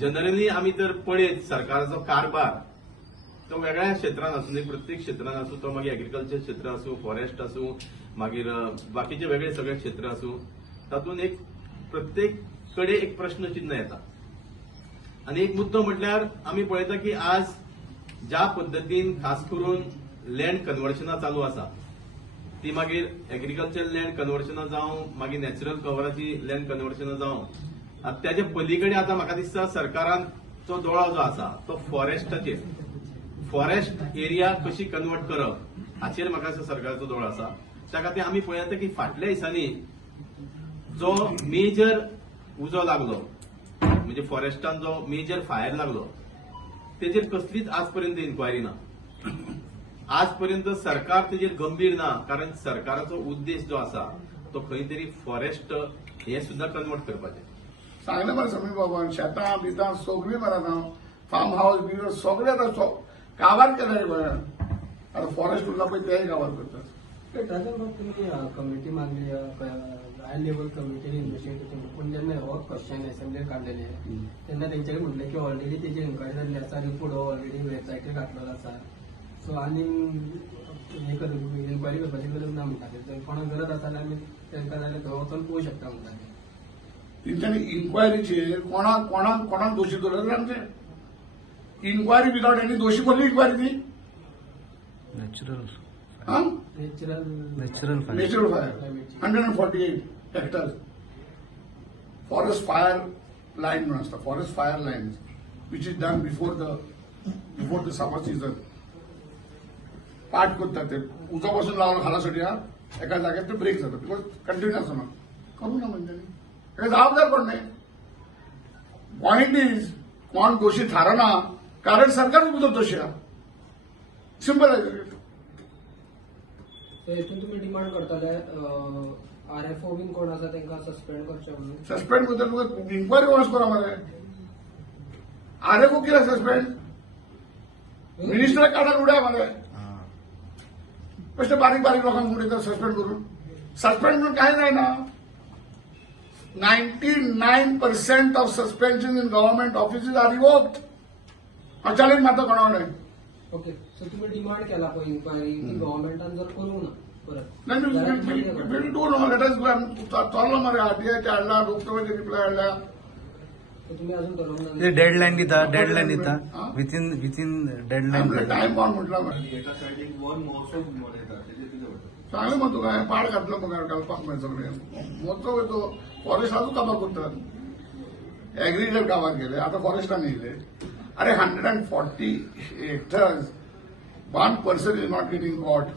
Generally आम्ही तर पळयत सरकाराचो कारभार तो वेगळ्या क्षेत्रांत आसूं न्ही, प्रत्येक क्षेत्रांत आसूं, तो मागीर एग्रीकल्चर क्षेत्र आसूं, फॉरेस्ट आसूं, मागीर बाकीचे वेगळे सगळे क्षेत्र आसूं, तातूंत एक प्रत्येक कडे एक प्रश्न चिन्ह येता. आनी एक मुद्दो म्हटल्यार आमी पळयता की आज ज्या पद्दतीन खास करून लँड कन्वर्शनां चालू आसा ती मागीर एग्रीकल्चर लँड कन्वर्शनां जावं, मागीर नॅचरल कव्हराची लँड कन्वर्शनां जावं, त्याचे पलीकडे आता म्हाका दिसता सरकारांचो दोळो जो आसा तो फॉरेस्टाचेर, फॉरेस्ट एरिया कशी कन्वर्ट करप हाचेर म्हाका दिसता सरकाराचो दोळो आसा. त्या खातीर आमी पळयता की फाटल्या दिसांनी जो मेजर उजो लागलो म्हणजे फॉरेस्टान जो मेजर फायर लागलो तेजेर कसलीच आजपर्यंत इन्क्वायरी ना. आजपर्यंत सरकार तेजेर गंभीर ना, कारण सरकाराचो उद्देश जो आसा तो खंय तरी फॉरेस्ट हे सुद्धा कन्वर्ट करपाचें. सांगलें मरे समीर बाबान, शेतां बितां सगळीं मरे आतां फार्म हाऊस बिगर सगळे आतां काबार केले गोंयांत. आतां फॉरेस्ट उरला पळय तेय काबार करतात. तुम्ही कमिटी मागली, हाय लेवल कमिटीने इन्व्हेस्टिगेशन, पण जेन्ना हो क्वेश्चन असेंब्लीर काडलेले तेन्ना तेंच्यानी म्हटलें की ऑलरेडी तेजी इन्क्वायरी जाल्ली आसा, रिपोर्ट हो ऑलरेडी वेबसायटीर घातलेलो आसा, सो आनी हे इन्क्वायरी करपाची गरज ना म्हणटाले. जर कोणाक गरज आसा जाल्यार आमी तांकां जाल्यार थंय वचून पळोवंक शकता म्हणटाले. तेंच्यांनी इन्क्वायरीचेर कोणाक दोशी धरले आमचे इन्क्वायरी विदाउट एनी दोशी कसली इन्क्वायरी ती natural fire 148 hectares forest fire line म्हणून आसता, forest fire line which is done before the summer season. Part करतात ते उजो पासून लावलो खालासाठी एका जाग्यार ते ब्रेक जाता बिकॉज कंटिन्यू आसना. करू ना म्हणजे हे जबाबदार कोण नाही. पॉइंट इज कोण दोषी थारना कारण सरकार उजो दोशी आहा. सिंपल आहे. हेतून तुम्ही डिमांड करताले आरएफओ बीन कोण आसा तांकां सस्पेंड करचे म्हणून. सस्पेंड करता तुका इन्क्वायरी कोणाच करा मरे. आरएफओ कित्याक सस्पेंड मिनिस्टर काढार उड्या मरे. कशे बारीक बारीक लोकांक उडयता सस्पेंड करून. सस्पेंड म्हणून काय नाही ना. 99% of suspension in government offices are revoked. हांव चॅलेंज मारता कोणा कडेन. ओके, सो तुम्ही डिमांड केला पळय इन्क्वायरी ती गव्हर्नमेंटान जर करूंक ना परत नाही डू नो लेट अस चाललो मरे. आरटीआय हाडला, लोकसभेचे रिप्लाय हाडला. तुम्ही अजून ठरवलं नाही. डेडलाईन दिता विथिन डेडलाईन टाइम कोण म्हटला मरे. चांगलं म्हणतो काय पाड घातलं मग घालपाक माहिती सगळे महोत्सव येतो. फॉरेस्ट अजून काबार करतात. एग्रीकल्चर काबार केले, आता फॉरेस्टान येयले. अरे 140 hectares, one person is not getting caught.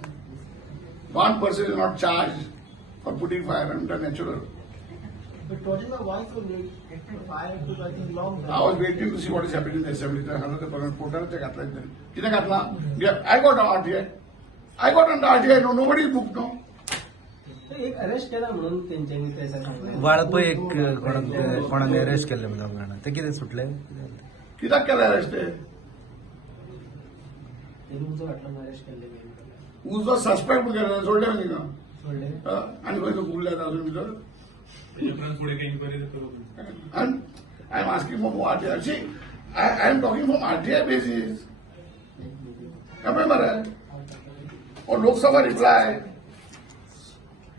One person is not charged for putting fire under natural. But what is the why so late? Fire took I think long time. I was waiting to see what is happening in the assembly. तर हांगा ते पोर्टलाचेर घातला कितें घातला. I got an RTI. I got an RTI. No, nobody booked no. एक arrest केला म्हणून तेंच्यांनी ते सांगले. वाळपय एक कोणाने अरेस्ट केले म्हणून ते कितें सुटले. कित्याक केलें अरेस्ट ते. उजो फाटल्यान अरेस्ट केल्ले. उजो सस्पेक्ट केलें सोडले म्हणजे का सोडले आनी खंय उरले अजून भितर. And I am asking for more RTI. See, I am talking from RTI basis. Remember, or Lok Sabha reply.